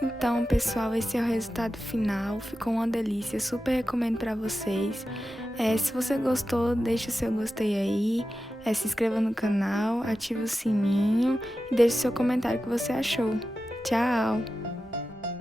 Então, pessoal, esse é o resultado final. Ficou uma delícia, super recomendo para vocês. Se você gostou, deixa o seu gostei aí, se inscreva no canal, ative o sininho e deixe o seu comentário que você achou. Tchau!